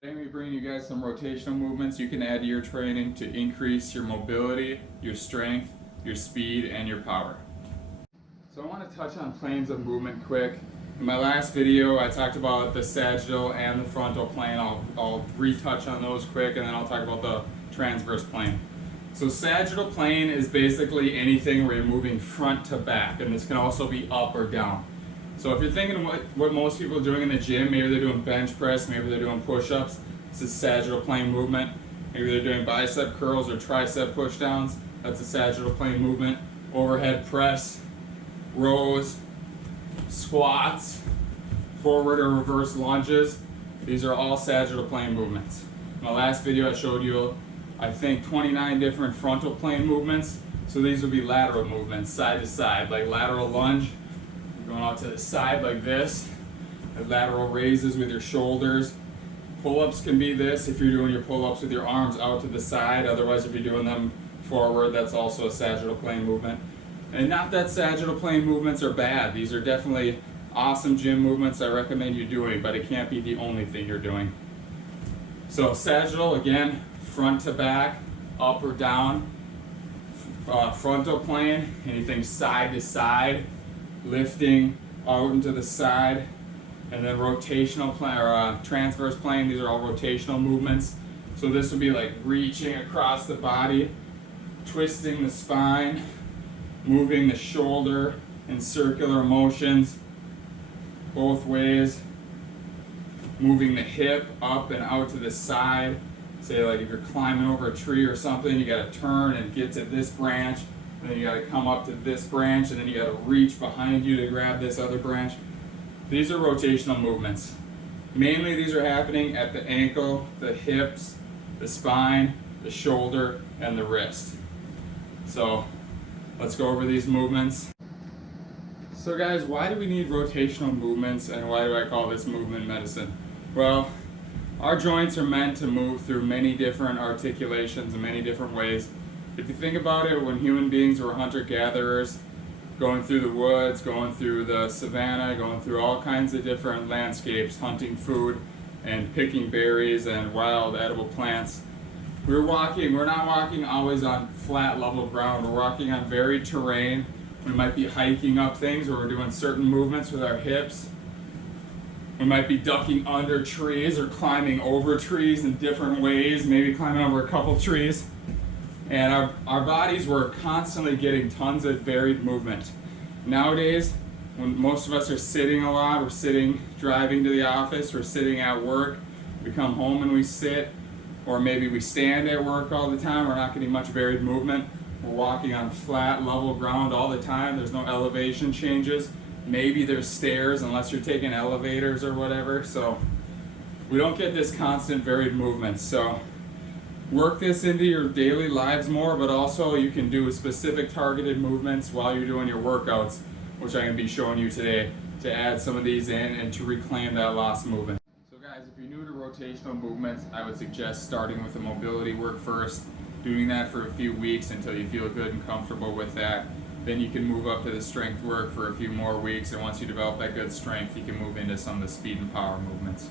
Today we bring you guys some rotational movements you can add to your training to increase your mobility, your strength, your speed, and your power. So I want to touch on planes of movement quick. In my last video I talked about the sagittal and the frontal plane. I'll retouch on those quick, and then I'll talk about the transverse plane. So sagittal plane is basically anything where you're moving front to back, and this can also be up or down. So if you're thinking what most people are doing in the gym, maybe they're doing bench press, maybe they're doing push-ups, this is sagittal plane movement. Maybe they're doing bicep curls or tricep push-downs, that's a sagittal plane movement. Overhead press, rows, squats, forward or reverse lunges, these are all sagittal plane movements. In my last video I showed you, I think, 29 different frontal plane movements. So these would be lateral movements, side to side, like lateral lunge. Going out to the side like this, lateral raises with your shoulders. Pull-ups can be this if you're doing your pull-ups with your arms out to the side. Otherwise, if you're doing them forward, that's also a sagittal plane movement. And not that sagittal plane movements are bad. These are definitely awesome gym movements I recommend you doing, but it can't be the only thing you're doing. So sagittal, again, front to back, up or down. Frontal plane, anything side to side, lifting out into the side. And then rotational plane, or transverse plane, these are all rotational movements. So this would be like reaching across the body, twisting the spine, moving the shoulder in circular motions both ways, moving the hip up and out to the side. Say like if you're climbing over a tree or something, you got to turn and get to this branch, and then you got to come up to this branch, and then you got to reach behind you to grab this other branch. These are rotational movements. Mainly these are happening at the ankle, the hips, the spine, the shoulder, and the wrist. So let's go over these movements. So guys, why do we need rotational movements, and why do I call this movement medicine? Well, our joints are meant to move through many different articulations in many different ways. If you think about it, when human beings were hunter-gatherers, going through the woods, going through the savannah, going through all kinds of different landscapes, hunting food and picking berries and wild edible plants, we're not walking always on flat level ground. We're walking on varied terrain. We might be hiking up things where we're doing certain movements with our hips. We might be ducking under trees or climbing over trees in different ways, maybe climbing over a couple trees. And our bodies were constantly getting tons of varied movement. Nowadays, when most of us are sitting a lot, we're sitting driving to the office, we're sitting at work, we come home and we sit, or maybe we stand at work all the time, we're not getting much varied movement. We're walking on flat, level ground all the time, there's no elevation changes. Maybe there's stairs unless you're taking elevators or whatever, so we don't get this constant varied movement. So work this into your daily lives more, but also you can do specific targeted movements while you're doing your workouts, which I'm going to be showing you today, to add some of these in and to reclaim that lost movement. So guys, if you're new to rotational movements, I would suggest starting with the mobility work first, doing that for a few weeks until you feel good and comfortable with that. Then you can move up to the strength work for a few more weeks, and once you develop that good strength, you can move into some of the speed and power movements.